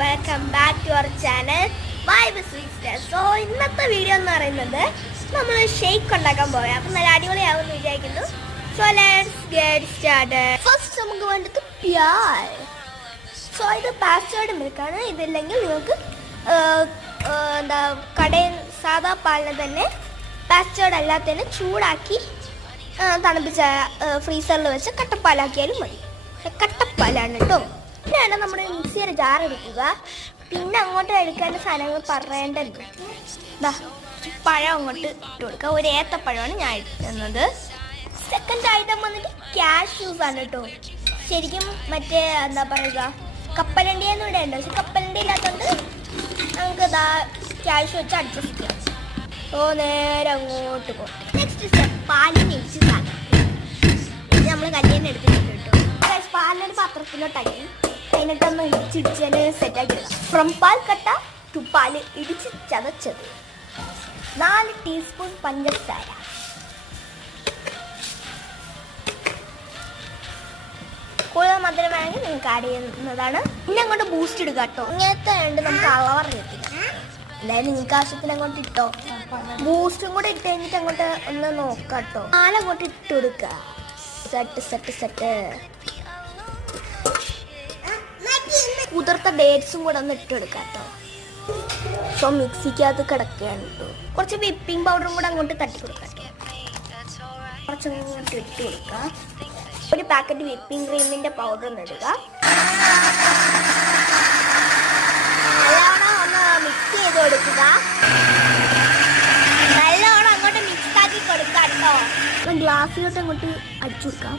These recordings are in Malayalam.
Welcome back to our channel vibe sweet. So ഇന്നത്തെ വീഡിയോ എന്ന് പറയുന്നത് നമ്മൾ ഷേക്ക് ഉണ്ടാക്കാൻ പോവുക. അപ്പം നല്ല അടിപൊളിയാവുമെന്ന് വിചാരിക്കുന്നു. So let's get started. First നമുക്ക് വേണ്ടത് പ്യാൽ. സോ ഇത് പാസ്ചേർഡ് മിൽക്കാണ്. ഇതില്ലെങ്കിൽ നിങ്ങൾക്ക് എന്താ കടയിൽ സാധാ പാലിനെ തന്നെ പാസ്ചേർഡ് അല്ലാത്തതിനെ ചൂടാക്കി തണുപ്പിച്ച ഫ്രീസറിൽ വെച്ച് കട്ടപ്പാലാക്കിയാലും മതി. കട്ടപ്പാലാണ് കേട്ടോ. പിന്നെയാണ് നമ്മുടെ മിക്സിയുടെ ജാർ എടുക്കുക. പിന്നെ അങ്ങോട്ട് എടുക്കേണ്ട സാധനങ്ങൾ പറയേണ്ടത് പഴം അങ്ങോട്ട് ഇട്ട് കൊടുക്കുക. ഒരു ഏത്തപ്പഴമാണ് ഞാൻ ഇടുന്നത്. സെക്കൻഡ് ഐറ്റം വന്നിട്ട് കാഷ്യൂസ് ആണ് കേട്ടോ. ശരിക്കും മറ്റേ എന്താ പറയുക കപ്പലണ്ടിയെന്ന് ഇവിടെ ഉണ്ട്. പക്ഷെ കപ്പലണ്ടി ഇല്ലാത്തതുകൊണ്ട് നമുക്ക് ക്യാഷ് വെച്ച് അഡ്ജസ്റ്റ് ചെയ്യാം. നേരെ അങ്ങോട്ട് പോകും. നെക്സ്റ്റ് സ്റ്റെപ്പ് പാലിന് മിക്സ് സാധനം ഇത് നമ്മൾ കല്യാണം എടുത്തിട്ടുണ്ട് കേട്ടോ. പാലിനൊരു പാത്രത്തിലോട്ടാക്കി അതിനകത്തൊന്ന് ഇടിച്ചിടിച്ച് സെറ്റാക്കി ഇടാം. ഫ്രം പാൽ കട്ട ടു പാൽ ഇടിച്ച് ചതച്ചത്. 4 ടീസ്പൂൺ പഞ്ചസാര. കൂടുതൽ മധുരം വേണമെങ്കിൽ നിങ്ങൾക്ക് ആഡ് ചെയ്യുന്നതാണ്. പിന്നെ അങ്ങോട്ട് ബൂസ്റ്റ് ഇടുക കേട്ടോ. ഇങ്ങനത്തെ ഉണ്ട് നമുക്ക് അളവറിയത്തില്ല. എന്തായാലും നിങ്ങൾക്ക് ആവശ്യത്തിന് അങ്ങോട്ട് ഇട്ടോ. ബൂസ്റ്റും കൂടെ ഇട്ട് കഴിഞ്ഞിട്ട് അങ്ങോട്ട് ഒന്ന് നോക്കാം കേട്ടോ. പാലങ്ങോട്ട് ഇട്ട് കൊടുക്കുക. സെറ്റ് കുതിർത്ത ഡേറ്റ്സും കൂടെ ഒന്ന് ഇട്ട് കൊടുക്കാം കേട്ടോ. സോ മിക്സിക്കകത്ത് കിടക്കുകയാണ് കേട്ടോ. കുറച്ച് വിപ്പിംഗ് പൗഡറും കൂടെ അങ്ങോട്ട് തട്ടി കൊടുക്കാം കേട്ടോ. കുറച്ചങ്ങോട്ട് ഇട്ട് കൊടുക്കാം. ഒരു പാക്കറ്റ് വിപ്പിംഗ് ക്രീമിന്റെ പൗഡർ ഒന്ന് ഇടുക. നല്ലോണം ഒന്ന് മിക്സ് ചെയ്ത് കൊടുക്കുക. നല്ലോണം അങ്ങോട്ട് മിക്സ് ആക്കി കൊടുക്കാം കേട്ടോ. ഗ്ലാസ്സിലോട്ട് അങ്ങോട്ട് അടിച്ചു കൊടുക്കാം.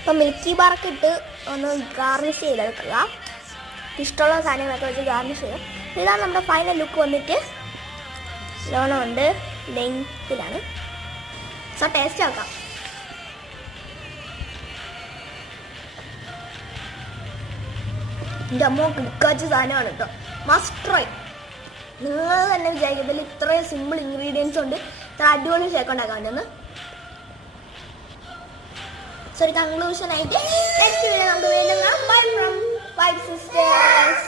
അപ്പം മിൽക്കി ബാറൊക്കെ ഇട്ട് ഒന്ന് ഗാർണിഷ് ചെയ്തെടുക്കുക. ഇഷ്ടമുള്ള സാധനങ്ങളൊക്കെ വെച്ച് ഗാർണിഷ് ചെയ്യുക. ഇതാണ് നമ്മുടെ ഫൈനൽ ലുക്ക്. വന്നിട്ട് ലോണം ഉണ്ട് ലെങ്ത്തിലാണ്. സോ ടേസ്റ്റ് ആക്കാം. എൻ്റെ അമ്മ കിടക്കാച്ച സാധനമാണ് കേട്ടോ. Must try. നിങ്ങൾ തന്നെ വിചാരിക്കത്തില്ല ഇത്രയും സിമ്പിൾ ഇൻഗ്രീഡിയൻസ് ഉണ്ട് ഇത്ര അടിപൊളി ഷേക്ക് ഉണ്ടാക്കാൻ പറ്റുമെന്ന്. സോ ഒരു കൺക്ലൂഷൻ ആയിട്ട് നെക്സ്റ്റ് വീഡിയോ നമുക്ക് വീണ്ടും കാണാം. Bye from vibe sisters.